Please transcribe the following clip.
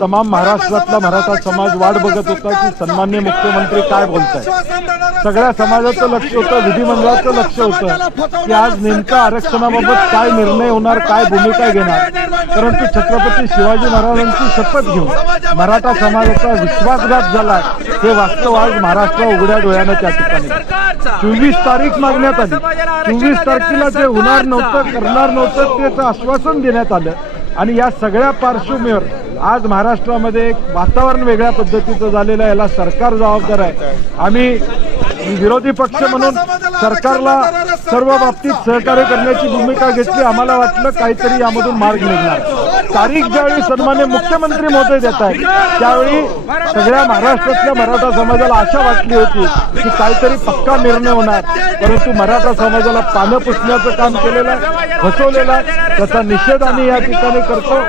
तमाम महाराष्ट्रातला मराठा समाज वाट बघत होता की सन्माननीय मुख्यमंत्री काय बोलतायत। सगळ्या समाजाचं लक्ष होतं, विधिमंडळाचं लक्ष होतं की आज नेमका आरक्षणाबाबत काय निर्णय होणार, काय भूमिका घेणार। परंतु छत्रपती शिवाजी महाराजांची शपथ घेऊन मराठा समाजाचा विश्वासघात झाला हे वास्तव आज महाराष्ट्र उघड्या डोळ्यानं त्या ठिकाणी 24 तारीख मागण्यात आली। 24 तारखेला जे होणार नव्हतं, करणार नव्हतं त्याचं आश्वासन देण्यात आलं आणि या सगळ्या पार्श्वभूमीवर आज महाराष्ट्रामध्ये एक वातावरण वेगळ्या पद्धतीचं झालेलं आहे। याला सरकार जबाबदार आहे। आम्ही विरोधी पक्ष म्हणून सरकारला सर्व बाबतीत सहकार्य करण्याची भूमिका घेतली। आम्हाला वाटलं काहीतरी यामधून मार्ग निघणार। तारीख ज्यावेळी सन्माननीय मुख्यमंत्री महोदय देत आहेत त्यावेळी सगळ्या महाराष्ट्रातल्या मराठा समाजाला आशा वाटली होती की काहीतरी पक्का निर्णय होणार, परंतु मराठा समाजाला पानं पुसण्याचं काम केलेलं आहे, फसवलेलं आहे। त्याचा निषेध आम्ही या ठिकाणी करतो।